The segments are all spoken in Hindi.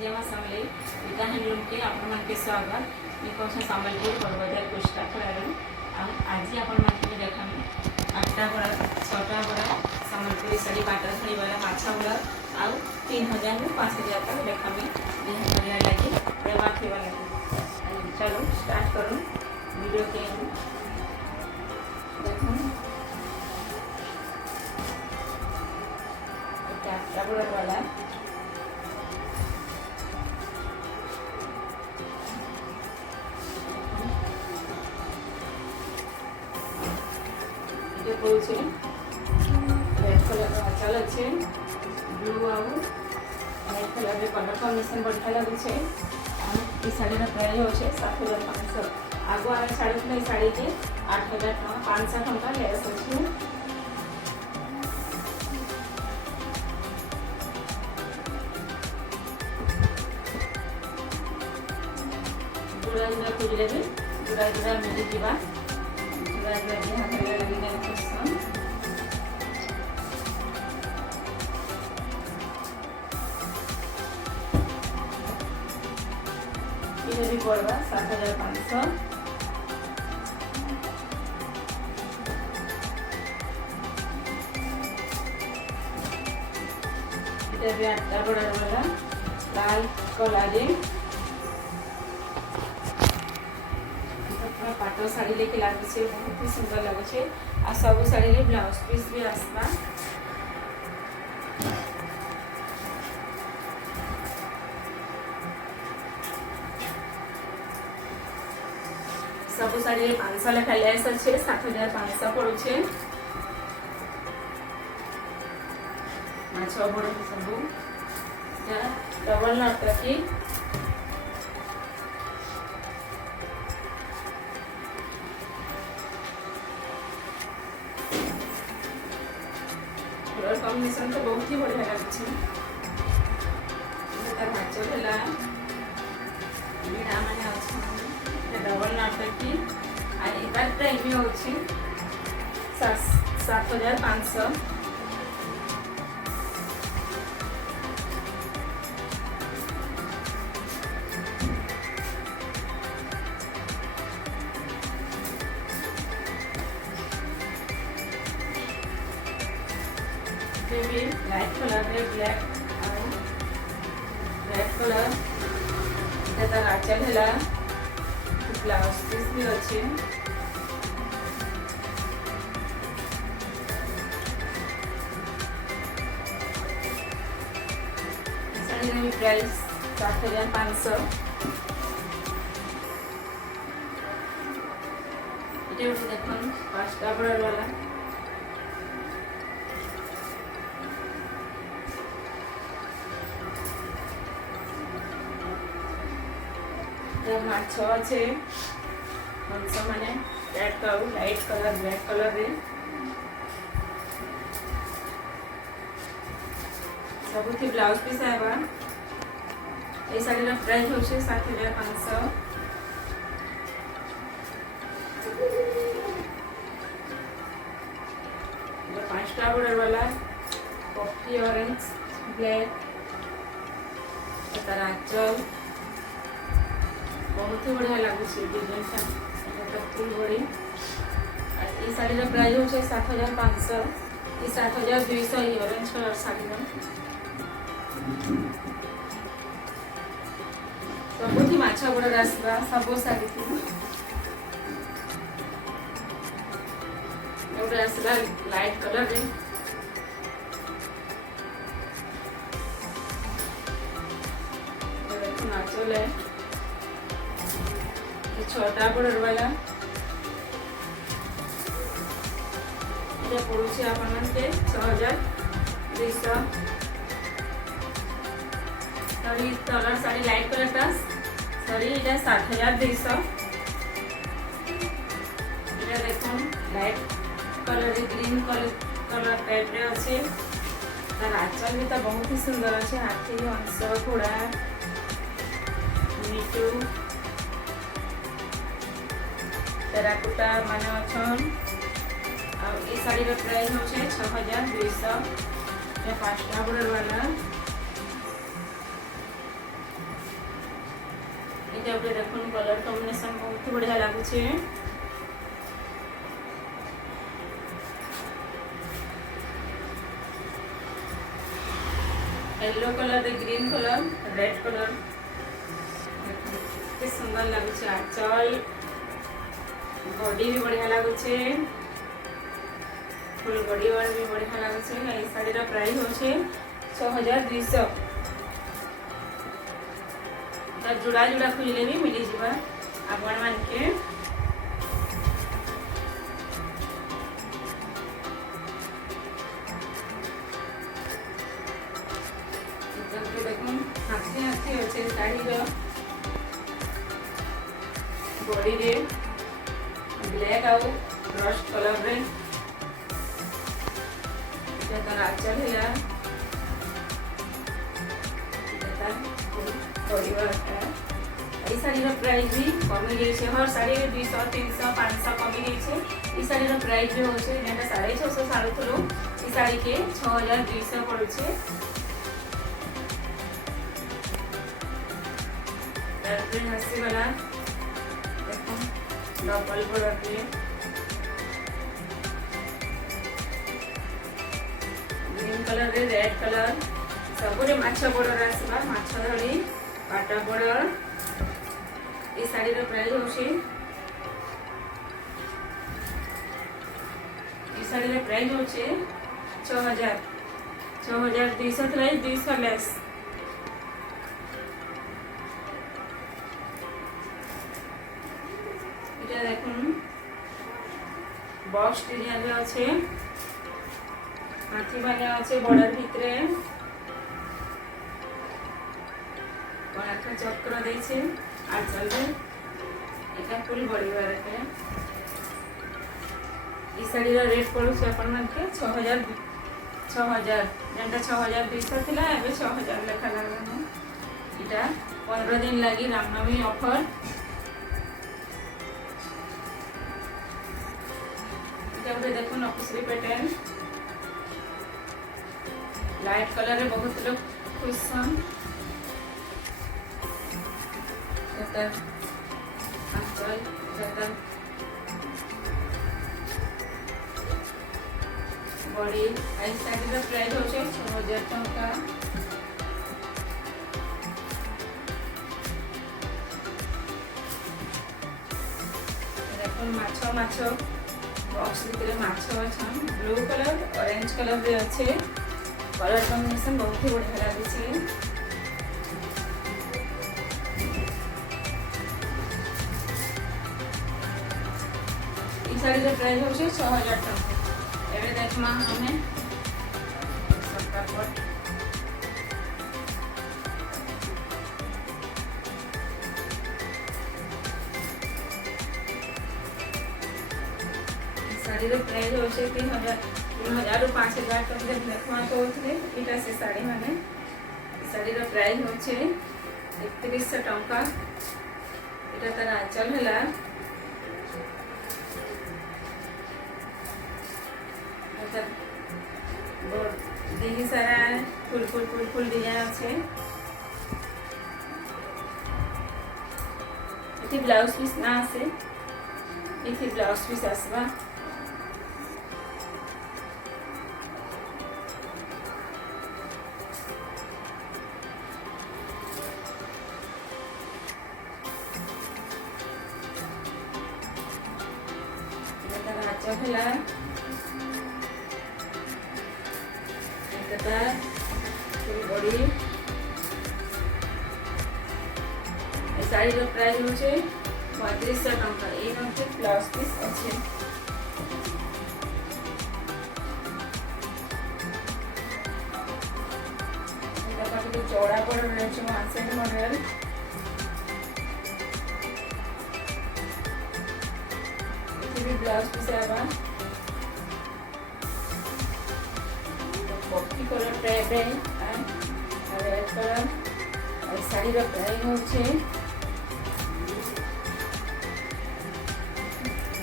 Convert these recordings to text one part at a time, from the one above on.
जय मां समलेई इटा हैंडलूम के आपण के स्वागत। ये कौन संबलपुर बरबजार पुष्टा खड़ारू आज आपण मैं देखामी 8टा बड़ा 6टा बड़ा संबलपुरी साड़ी पाटर शाड़ी वाला माछा बड़ा आउ 3000 रु 5000 तक देखामी यह बढ़िया लगे देवा खेवा लगे। चलो स्टार्ट करूँ वीडियो के देखो 8टा बड़ा वाला पड़े रेड कलर आंचल अच्छे ब्लू आउ व्हाइट कलर रे कलर कॉम्बिनेशन बढ़िया लगुचे। ये साड़ी प्राइस अच्छे 7500। आगु आम छाड़ी साड़ी के 8000 टका 500 टका लेस अच्छे। जुड़ा जुड़ा खोजले भी जुड़ा जुड़ा मिली जीवा जुड़ा जुड़ा भी हाथ में लगी नहीं पसंद। ये भी पड़वा 7500। ये भी 8टा बड़ा वाला लाल कलर पाटो साड़ी लेके लगे बहुत ही सुंदर लगे। आ सब साड़ी रे ब्लाउज पीस भी आसवा। सब साड़ी रे 500 लेखा लेस अच्छे 7500 पड़ुछे। माछ बड़ सब डबल नट की कलर कॉम्बिनेशन तो बहुत ही बढ़िया लगे। हाचल है मीना मैंने डबल नाटकी आर प्राइस भी होची 7500। भी लाइट कलर रे ब्लैक रेड कलर तार आंचल है ब्लाउज पीस भी अच्छे। साड़ी में प्राइस 7500। ये देखो 5टा बड़ा वाला माछ अच्छे हंस माने red colour light colour black colour रे सबुथी ब्लाउज पीस आवा। ये साड़ी रा प्राइस होचे 7500। ये 5टा बॉर्डर वाला कॉफी ऑरेंज ब्लैक तार आंचल बहुत ही बढ़िया लगुच डिजाइन फुल बड़ी। ये साड़ी का प्राइस होचे 7500। ये 7200 ये ऑरेंज कलर साड़ी में सबुथी माछा बड़ा आसवा सब साड़ी एवढे आसला लाइट कलर रे देखो नाचल है 6टा बॉर्डर वाला ये पड़ुछे आपन के 6200। तरी कलर साड़ी लाइट कलर टा साड़ी इटा 7200। इटा देखो light colour green colour type रे अच्छे। तार आंचल भी तो बहुत ही सुंदर अच्छे हाथी हंस घोड़ा मिटू टेराकोटा माने अच्छन। ये साड़ी का प्राइस होचे 6200। ये 5टा बॉर्डर वाला এটা উপরে দেখুন কলর কম্বিনেশন বহুত বঢ়িয়া লাগুছে। Yellow colour green colour red colour के सुंदर लगुचे। आंचल बॉडी भी बढ़िया लगुचे, फुल बॉडी वाला भी बढ़िया लगुचे। ये साड़ी रा प्राइस होचे 6200। जुड़ा जुड़ा खोजले भी मिली जीवा आपण मान के। देखो हाथी हाथी अच्छे शाढ़ी बॉडी रे ब्लैक आउ रस्ट कलर रे तार आंचल है शाड़ी प्राइस भी कमी गई। हर शाड़ी 200 300 500 कमी गई। शाड़ी प्राइस भी हो 650 साड़ुलु शाड़ी के 6200 पड़ुचे। हसी वाला देखो डबल बॉर्डर पे ग्रीन कलर रे रेड कलर सबरे माछा बॉर्डर आसबा। माछा धड़ी पाटा बॉर्डर। ये साड़ी रो प्राइस होची ये साड़ी रो प्राइस होची 6200 प्राइस 200 लेस। देखुन बॉक्स डिजाइन रे আছে हाथी মানে আছে বর্ডার ভিতরে একটা চক্র দিয়েছে আর চলবে এটা ফুল বডি বারকে। এই শাড়ির রেট পড়ুছে আপনাদের 6000 যেটা 6200 ଥିଲା ଏବେ 6000 লেখা লাগলো। এটা 15 দিন লাগি রামনবমী অফার। देखो नक्सली पैटर्न लाइट कलर रे बहुत लोग खुश सन। बॉडी आई साड़ी रा प्राइस होचे 6000 टका। देखो माछो माछो बॉक्स भीतर माछ अछन ब्लू कलर ऑरेंज कलर रे अच्छे कलर कॉम्बिनेशन बहुत ही बढ़िया लागे। ई साड़ी रे प्राइस होचे 6000 टका। एबे देखमा हमें सबका पट शाड़ी प्राइस हो 3000 ରୁ 5000 तक देखा कहते यहाँ से शाड़ी मैंने शाड़ी प्राइस हो 3100 टका। यहाँ तार आंचल है देखी सारा full full full full design अच्छे। ये ब्लाउज पीस ना आसे ये ब्लाउज पीस आसवा। चला बॉडी शाड़ी प्राइस हो 3500 टका। ये ब्लाउज पीस अच्छे चौड़ा बॉर्डर रही one side model. Blouse piece आवा कॉफी कलर टाइप है रेड कलर। और शाड़ी प्राइस हो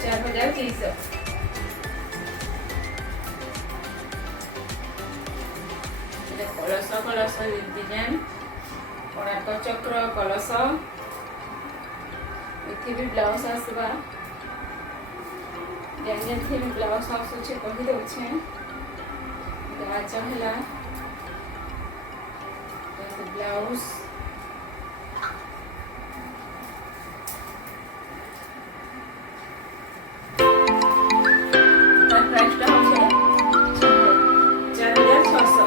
4300। कलश कलश डिजाइन कोणार्क चक्र कलश ଏଠି ବି ବ୍ଲାଉଜ ଆସିବା ଯେମିତି ବ୍ଲାଉଜ ଆସୁଛି କହିଦେଉଛେ ଆଜ ହେଲା ବ୍ଲାଉଜ ତାର ପ୍ରାଇସଟା ହଉଛି 4600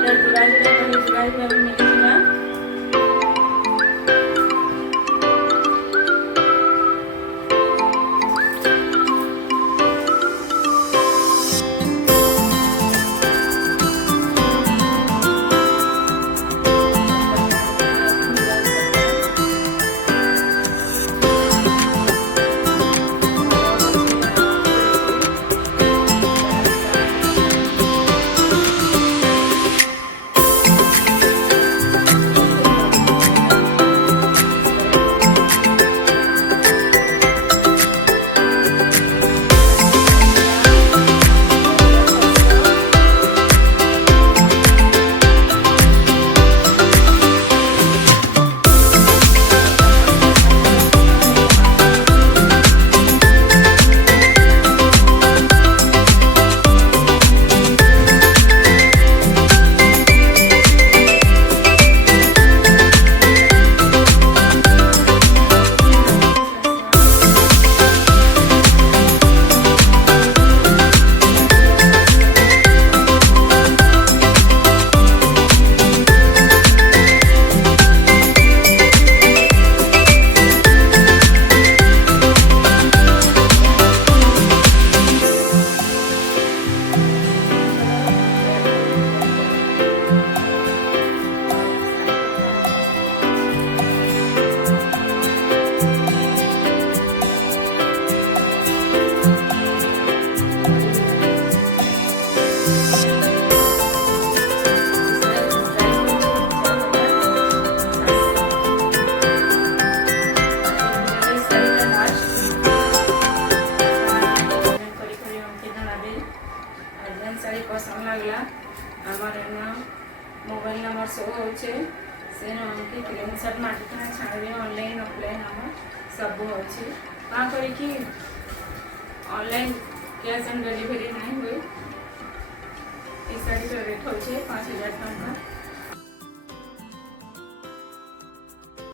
এটা জোড়া জোড়া করে জোড়া জোড়া মিলিଯିବା শাড়ি পছন্দ লাগলা আমার মোবাইল নম্বর শো হচ্ছে से हमके स्क्रीनशॉट मारना छाड़बे ऑनलाइन ऑफलाइन हम सब अच्छे कहाँ करी कि ऑनलाइन कैश ऑन डिलीवरी नहीं हुए इस साड़ी का रेट हो 5000 टका।